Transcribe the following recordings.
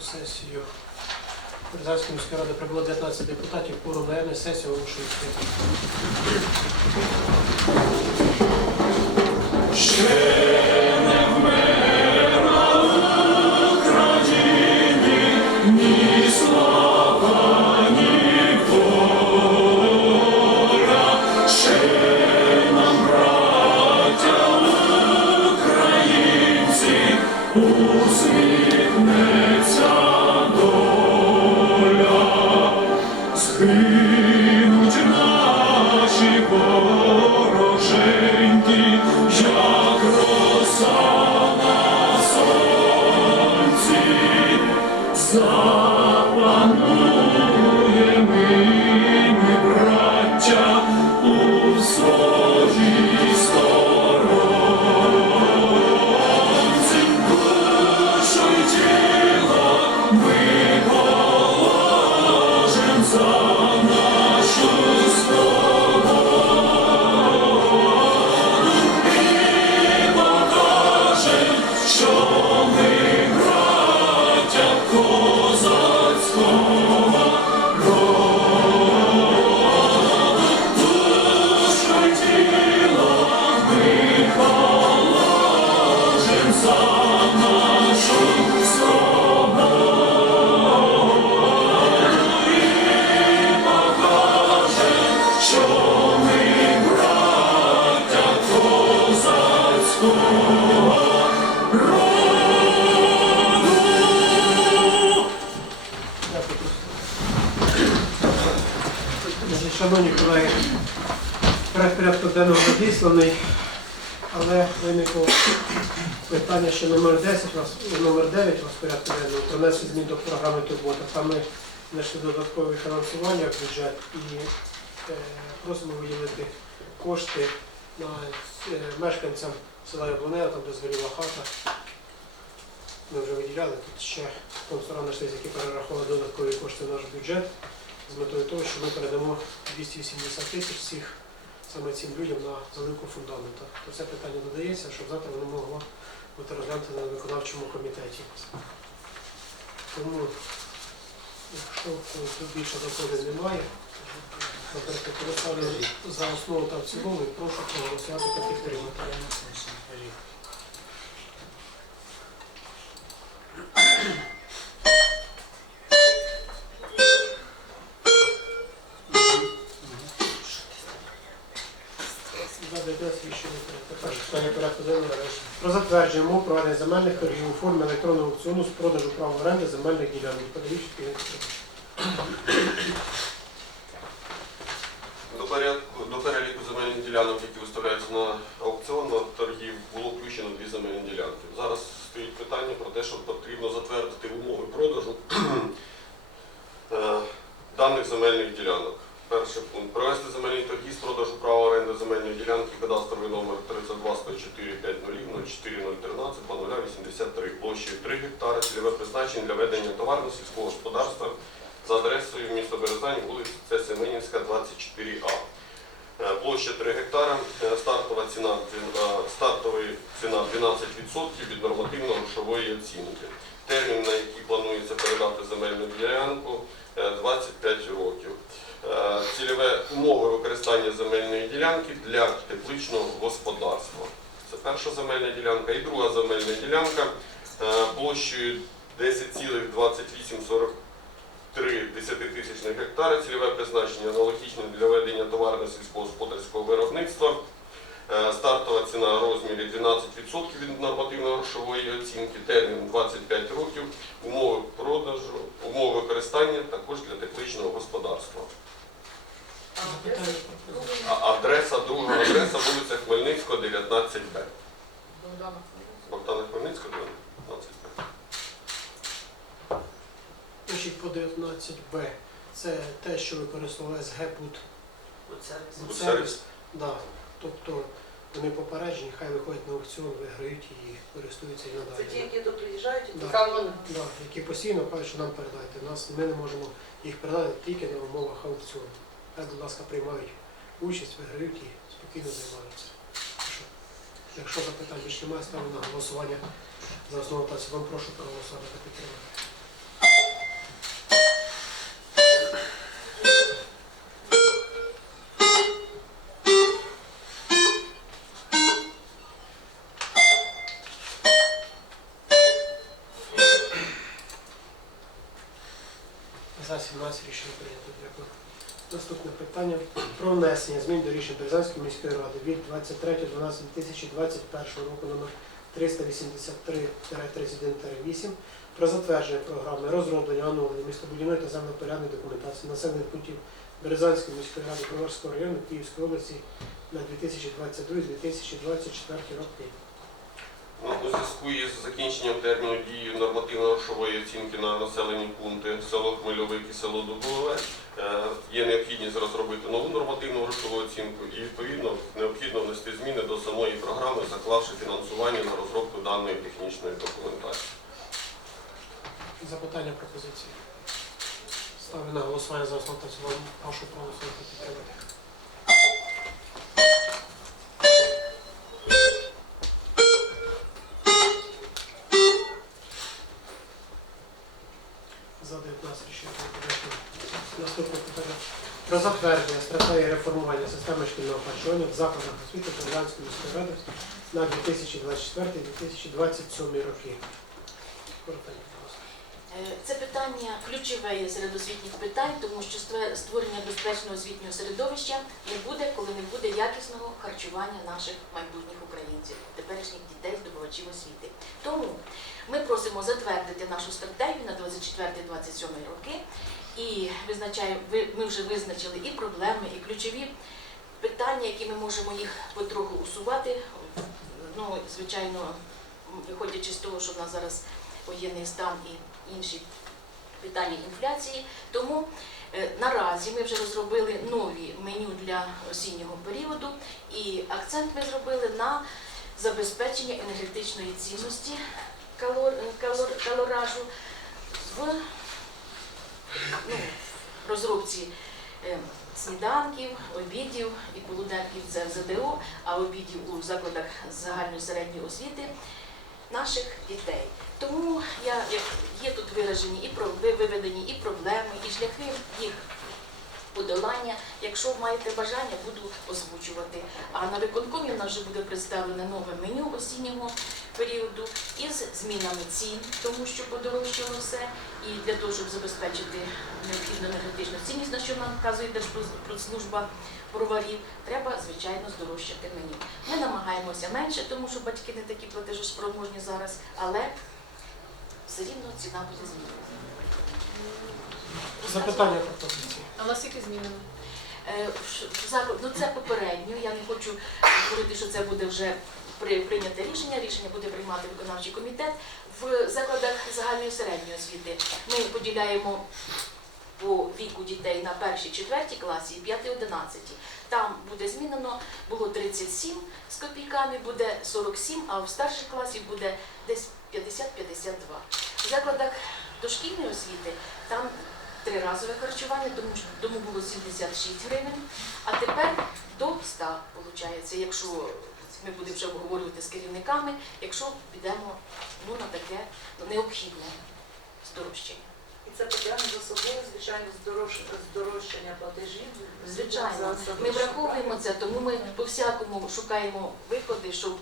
Чергову 89-ту сесію Березанської міської ради прибуло 19 депутатів, кворум наявний, сесія оголошується. Скинуть Шановні колеги, проект порядку денного надісланий, але виникло питання, що номер 10 у вас, номер 9 у вас порядку денного внесення змін до програми турбота. Там ми знайшли додаткове фінансування в бюджет і е, просимо виділити кошти на е, мешканцям села Яблонева, там де згоріла хата. Ми вже виділяли, тут ще спонсора знайшлися, які перерахували додаткові кошти в наш бюджет з метою того, що ми передамо 280 тисяч всіх саме цим людям на заливку фундамента. То це питання додається, щоб завтра воно могло бути розглянуто на виконавчому комітеті. Тому, якщо тут більше доходів немає, поставлю за основу та в цілому і прошу проголосувати та підтримати. Про затвердження проведення земельних торгів у формі електронного аукціону з продажу права оренди земельних ділянок. Подивіться, До порядку до переліку земельних ділянок, які виставляються на аукціон на торгів, було включено дві земельні ділянки. Зараз стоїть питання про те, що потрібно затвердити умови продажу е, даних земельних ділянок. Перший пункт провести земельні торги з продажу права оренди земельної ділянки кадастровий номер 32 104 50 04 013 0083 площею 3 гектари, цільове призначення для ведення товарного сільського господарства за адресою міста Березань, вулиця Семенівська, 24А. Е, Площа 3 гектара, е, стартова ціна, е, стартова ціна 12% від нормативно-грошової оцінки. Термін, на який планується передати земельну ділянку, е, 25 років. Цільове умови використання земельної ділянки для тепличного господарства. Це перша земельна ділянка. І друга земельна ділянка площею 10,2843 3 десятитисячних гектари, цільове призначення аналогічне для ведення товарно сільськогосподарського виробництва. Е, Стартова ціна в розмірі 12% від нормативно-грошової оцінки, термін 25 років, умови продажу, умови використання також для тепличного господарства. Запитання А адреса, друга адреса вулиця Хмельницького, 19Б. Богдана Хмельницького, 19Б. Значить, по 19Б. Це те, що використовує СГ Буд Будсервіс. Да. Тобто вони попереджені, хай виходять на аукціон, виграють і користуються і Це ті, надалі. які тут приїжджають, і Да. тут Да, які постійно кажуть, що нам передайте. Нас, ми не можемо їх передати тільки на умовах аукціону. Хай, будь ласка, приймають участь, виграють і спокійно займаються. Що? Якщо запитань більше немає, ставлю на голосування за основу та в цілому. Прошу проголосувати та підтримати. За 17 рішення прийнято. Дякую. Наступне питання про внесення змін до рішень Березанської міської ради від 23.12.2021 року номер 383-31-8 про затвердження програми розроблення оновлення містобудівної та землепорядної документації населених пунктів Березанської міської ради Броварського району Київської області на 2022-2024 роки. У зв'язку із закінченням терміну дії нормативно-грошової оцінки на населені пункти село Хмельовик і село Дубове е, є необхідність розробити нову нормативну грошову оцінку і відповідно необхідно внести зміни до самої програми, заклавши фінансування на розробку даної технічної документації. Запитання пропозиції. Ставлю на голосування за основу та цілому. Прошу проголосувати підтримати. Затвердження стратегії реформування системи шкільного харчування в закладах освіти Березанської міської ради на 2024-2027 роки. Е, Це питання ключове є серед освітніх питань, тому що створення безпечного освітнього середовища не буде, коли не буде якісного харчування наших майбутніх українців, теперішніх дітей, здобувачів освіти. Тому ми просимо затвердити нашу стратегію на 24-27 роки і визначаємо, ви- ми вже визначили і проблеми, і ключові питання, які ми можемо їх потроху усувати. Ну, звичайно, виходячи з того, що в нас зараз воєнний стан і інші питання інфляції. Тому е, наразі ми вже розробили нові меню для осіннього періоду, і акцент ми зробили на забезпечення енергетичної цінності калор, калор- калоражу в ну, розробці е, сніданків, обідів і полуденків це в ЗДО, а обідів у закладах загальної середньої освіти наших дітей. Тому я, є тут виражені і виведені і проблеми, і шляхи їх подолання. Якщо маєте бажання, буду озвучувати. А на виконкомі в нас вже буде представлене нове меню осіннього періоду із змінами цін, тому що подорожчало все. І для того, щоб забезпечити необхідну енергетичну цінність, на що нам вказує Держпродслужба броварів, треба, звичайно, здорожчати меню. Ми намагаємося менше, тому що батьки не такі платежоспроможні зараз, але все рівно ціна буде змінена. Запитання пропозиції. А у нас які змінено? В- в Ну це попередньо. Я не хочу говорити, що це буде вже при- прийняте рішення. Рішення буде приймати виконавчий комітет. В закладах загальної середньої освіти ми поділяємо по віку дітей на першій, четвертій класі і п'ятій, одинадцятій. Там буде змінено, було 37 з копійками, буде 47, а в старших класі буде десь 50-52. В закладах дошкільної освіти там триразове харчування, тому тому було 76 гривень, а тепер до 100 виходить, якщо ми будемо вже обговорювати з керівниками, якщо підемо ну, на таке необхідне здорожчання. І це потягне за собою, звичайно, здорож- здорожчання платежів. Звичайно, ми враховуємо це, тому ми по всякому шукаємо виходи, щоб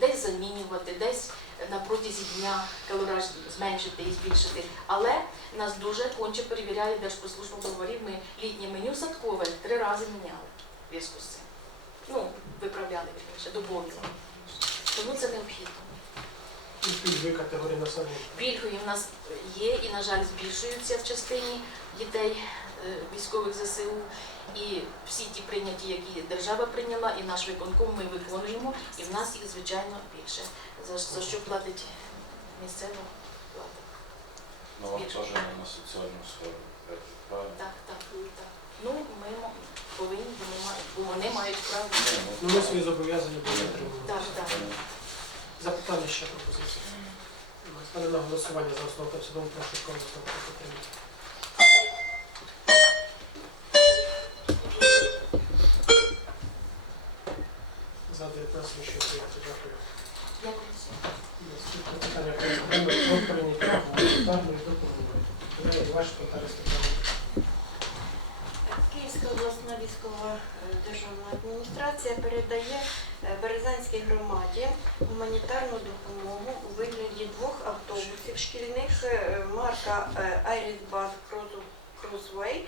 десь замінювати, десь на протязі дня калораж зменшити і збільшити. Але нас дуже конче перевіряє Держпослужба броварів. Ми літнє меню садкове три рази міняли в зв'язку з цим. Ну, виправляли вірніше, доповнювали. Тому це необхідно. І пільгові категорії населення. Пільгові в нас є і, на жаль, збільшуються в частині дітей е, військових ЗСУ. І всі ті прийняті, які держава прийняла, і наш виконком ми виконуємо, і в нас їх, звичайно, більше. За, за що платить місцева. Ну, вам Більше. теж на соціальну сферу. Правильно? Так, так, так. Ну, ми повинні, бо, бо вони мають право. Ну, ми свої зобов'язання отримувати. Так, так. Запитання ще пропозиції. Ставлю на голосування за основу та в цілому. Прошу проголосувати підтримати. За За 19 рішення прийнято. Дякую. Дякую. Наступне питання про прийняття гуманітарної допомоги. Ваші коментарі Степанович. Київська обласна військова е, державна адміністрація передає Березанській громаді гуманітарну допомогу у вигляді двох автобусів шкільних е, марка Iris Bus Crossway.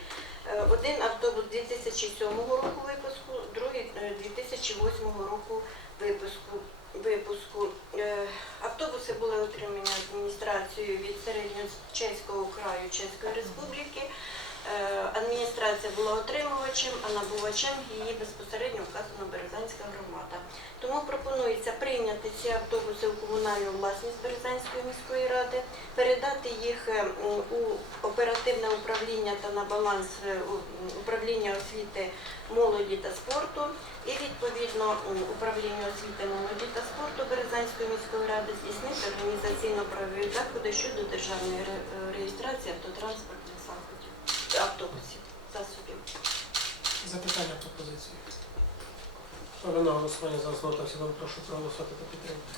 Е, Один автобус 2007 року випуску, другий е, 2008 року випуску. випуску. Е, Автобуси були отримані адміністрацією від середньочеського краю Чеської Республіки. Е, Адміністрація була отримувачем, а набувачем її безпосередньо вказана Березанська громада. Тому пропонується прийняти ці автобуси у комунальну власність Березанської міської ради, передати їх е, у оперативне управління та на баланс е, управління освіти молоді та спорту і відповідно управління освіти молоді та спорту Березанської міської ради здійснити організаційно-правові заходи щодо державної реєстрації автотранспортних заходів автобусів, засобів. Запитання пропозиції. Ставлю на голосування за основу та в цілому. Прошу проголосувати та підтримати.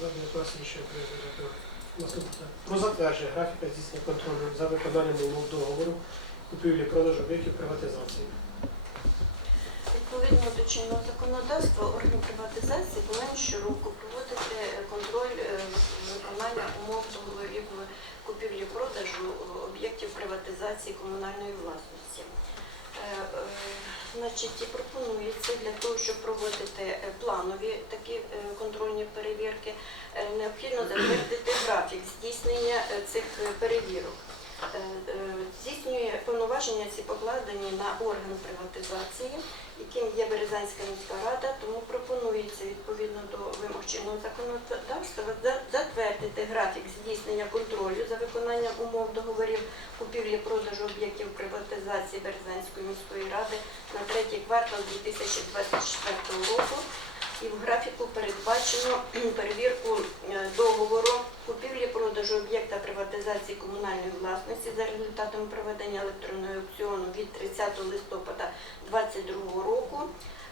За 19 рішення. Наступне. Про затвердження графіка здійснення контролю за виконанням умов договору купівлі-продажу об'єктів приватизації. Відповідно до чинного законодавства, орган приватизації повинен щороку проводити е, контроль е, виконання умов договорів купівлі-продажу е, об'єктів приватизації комунальної власності. Значить, пропонується для того, щоб проводити планові такі контрольні перевірки, необхідно затвердити графік здійснення цих перевірок. Здійснює повноваження ці покладені на орган приватизації, яким є Березанська міська рада, тому пропонується відповідно до вимог чинного законодавства затвердити графік здійснення контролю за виконанням умов договорів купівлі-продажу об'єктів приватизації Березанської міської ради на третій квартал 2024 року. І в графіку передбачено перевірку е, договору купівлі-продажу об'єкта приватизації комунальної власності за результатами проведення електронного аукціону від 30 листопада 2022 року.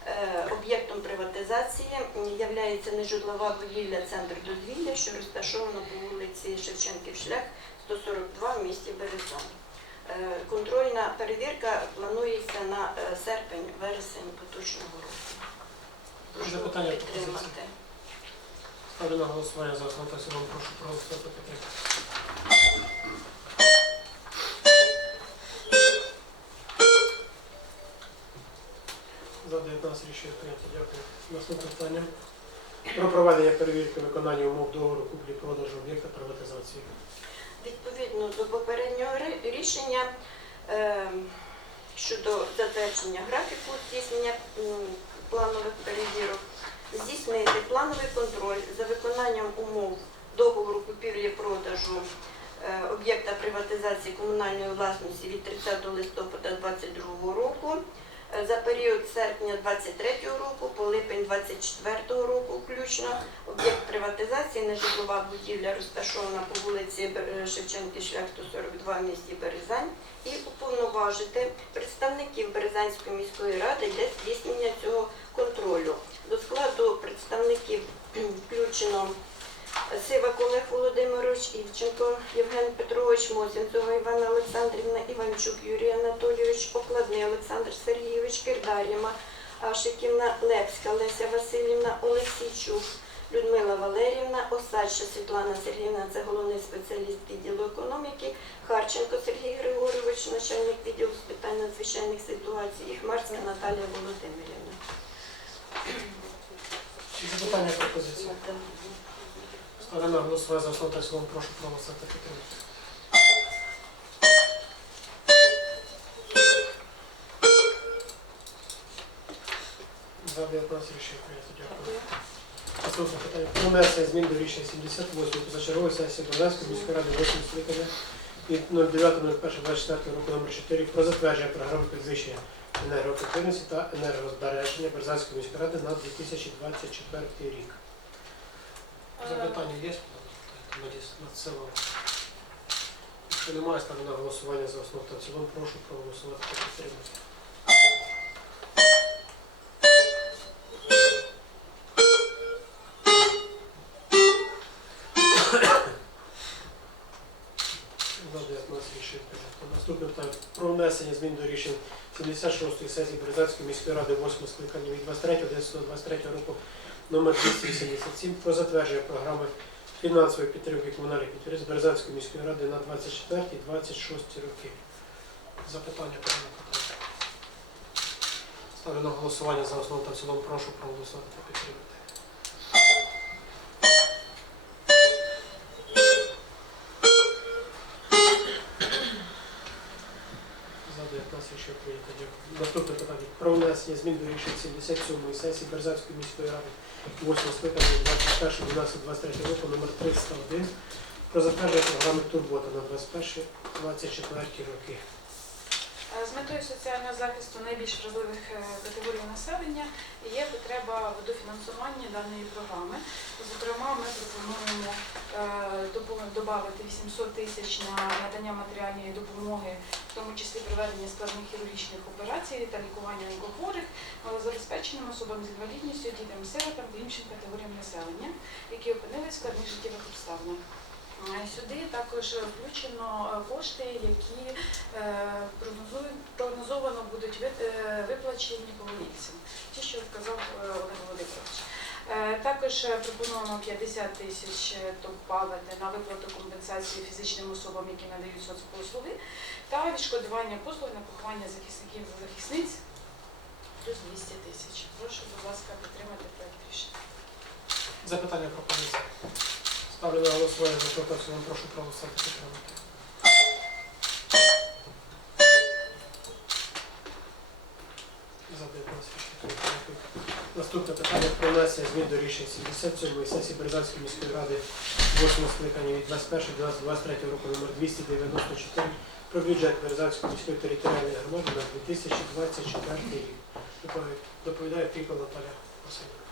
Е, Об'єктом приватизації є нежитлова будівля Центр дозвілля, що розташована по вулиці Шевченків шлях 142 в місті Березан. Е, Контрольна перевірка планується на серпень-вересень поточного року. Запитання, підтримати. пропозиції? Ставлю на голосування за основу та цілому. Прошу проголосувати підтримати. За 19 рішення прийнято. Дякую. Наступне питання. Про проведення перевірки виконання умов договору куплі-продажу об'єкта приватизації. Відповідно до попереднього рішення е, щодо затвердження графіку здійснення планових перевірок, здійснити плановий контроль за виконанням умов договору купівлі-продажу е, об'єкта приватизації комунальної власності від 30 листопада 2022 року. Е, За період серпня 23 року по липень 24 року включно Об'єкт приватизації нежитлова будівля розташована по вулиці Бер- Шевченків шлях 142 в місті Березань і уповноважити представників Березанської міської ради для здійснення цього контролю. До складу представників включено Сивак Олег Володимирович, Івченко Євген Петрович, Мосінцова Івана Олександрівна, Іванчук Юрій Анатолійович, Окладний Олександр Сергійович, Кирдарєма, Ашиківна, Лепська Леся Васильівна, Олексійчук, Людмила Валерівна, Осадча Світлана Сергіївна, це головний спеціаліст відділу економіки, Харченко Сергій Григорович, начальник відділу з питань надзвичайних ситуацій, і Хмарська Наталія Володимирівна. Запитання пропозиції. Ставлю на голосування за основу та цілому. Прошу проголосувати підтримати. За 19 рішення прийнято. Дякую. Наступне питання. Про внесення змін до рішення 78 позачергової сесії Березанської міської ради 8 скликання від 09.01.24 року номер 4 про затвердження програми підвищення енергоефективності та енергозбереження Березанської міської ради на 2024 рік. Запитання є? Надіс над селом. Якщо немає, ставлю на голосування за основу та в цілому, прошу проголосувати та підтримати. За 19. Наступне питання про внесення змін до рішень 76-ї сесії Березанської міської ради 8 скликання від 23.10.23 року номер 287 про затвердження програми фінансової підтримки комунальних підприємств Березанської міської ради на 24-26 роки. Запитання про цьому. Ставлю на голосування за основу та в цілому. Прошу проголосувати та підтримати. За 19 ще прийнято. Дякую. Наступне питання. Про внесення змін до рішень 77-ї сесії Березанської міської ради 8 скликання 21-12-23 року номер 301 про затвердження програми Турбота на 21-24 роки. Е, З метою соціального захисту найбільш вразливих е, категорій населення є потреба в дофінансуванні даної програми. Зокрема, ми пропонуємо додати 800 тисяч на надання матеріальної допомоги, тому числі проведення складних хірургічних операцій та лікування онкохворих, малозабезпеченим особам з інвалідністю, дітям сиротам та іншим категоріям населення, які опинились в складних життєвих обставинах. Е, Сюди також включено е, кошти, які е, прогнозовано будуть виплачені полонівцям, ті, що вказав е, Олег Володимирович. Е, Також е, пропонуємо 50 тисяч е, добавити на виплату компенсації фізичним особам, які надають соцпослуги, та відшкодування послуг на поховання захисників та захисниць плюс 200 тисяч. Прошу, будь ласка, підтримати проект рішення. Запитання пропозиції. Ставлю на голосування за та. Прошу проголосувати підтримати. За 19 рішень прийнято. Дякую. Наступне питання про внесення змін до рішень 77-ї сесії Березанської міської ради 8 скликання від 21.12.23 року номер 294 про бюджет Березанської міської територіальної громади на 2024 рік. Доповідає- Піпа Наталя Васильівна.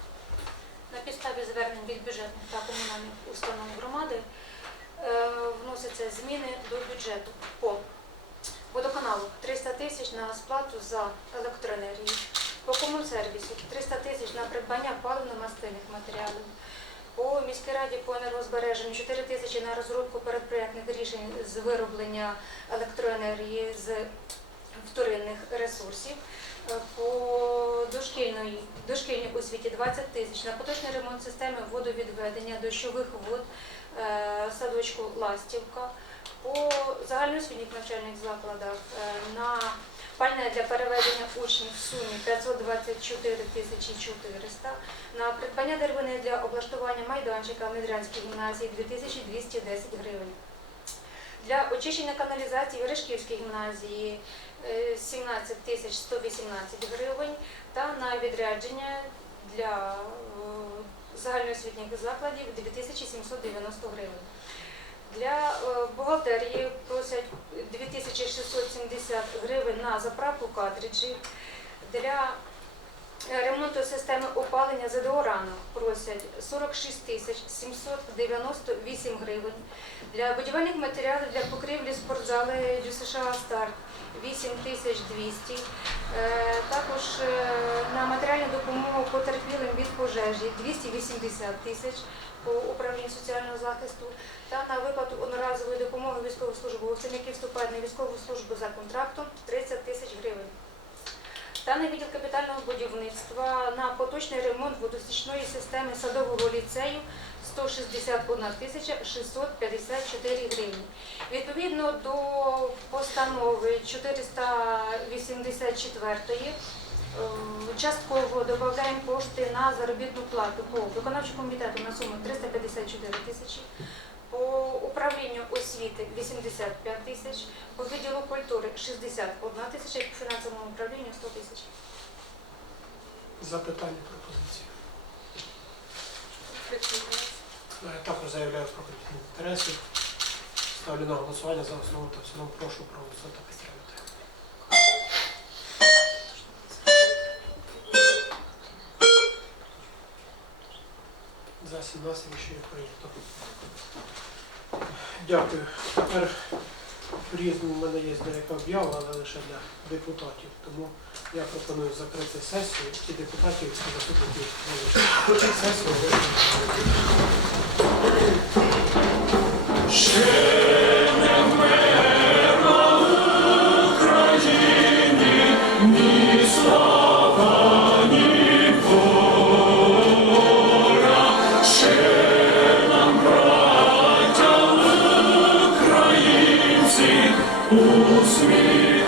На підставі звернень від бюджетних та комунальних установ громади е, вносяться зміни до бюджету по водоканалу 300 тисяч на сплату за електроенергію, по комунсервісу 300 тисяч на придбання паливно-мастильних матеріалів, по міській раді по енергозбереженню 4 тисячі на розробку передпроєктних рішень з вироблення електроенергії з вторинних ресурсів. Е, По дошкільної, дошкільній освіті 20 тисяч на поточний ремонт системи водовідведення дощових вод е, садочку Ластівка. По загальноосвітніх навчальних закладах е, на пальне для переведення учнів в сумі 524 тисячі 400, на придбання деревини для облаштування майданчика в Мідрянській гімназії 2210 гривень. Для очищення каналізації в Ришківській гімназії е, 17 тисяч 118 гривень та на відрядження для е, загальноосвітніх закладів 2790 гривень. Для е, бухгалтерії просять 2670 гривень на заправку картриджів. Для ремонту системи опалення ЗДО ранок просять 46 тисяч 798 гривень. Для будівельних матеріалів для покрівлі спортзали США Старт 8200. Е, Також е, на матеріальну допомогу потерпілим від пожежі 280 тисяч по управлінню соціального захисту та на виплату одноразової допомоги військовослужбовцям, які вступають на військову службу за контрактом 30 тисяч гривень. Та на відділ капітального будівництва на поточний ремонт водостічної системи садового ліцею 161 тисяча 654 гривні. Відповідно до постанови 484 е, частково додаємо кошти на заробітну плату по виконавчому комітету на суму 354 тисячі, по управлінню освіти 85 тисяч, по відділу культури 61 тисяча і по фінансовому управлінню 100 тисяч. Запитання пропозиції. Е, Також заявляю про конфлікт інтересів. Ставлю на голосування за основу та в цілому. Прошу проголосувати За-17 рішення прийнято. Дякую. Тепер різні в мене є деяка об'ява, але лише для депутатів. Тому я пропоную закрити сесію і депутатів і заступників сесію. усміхнеться.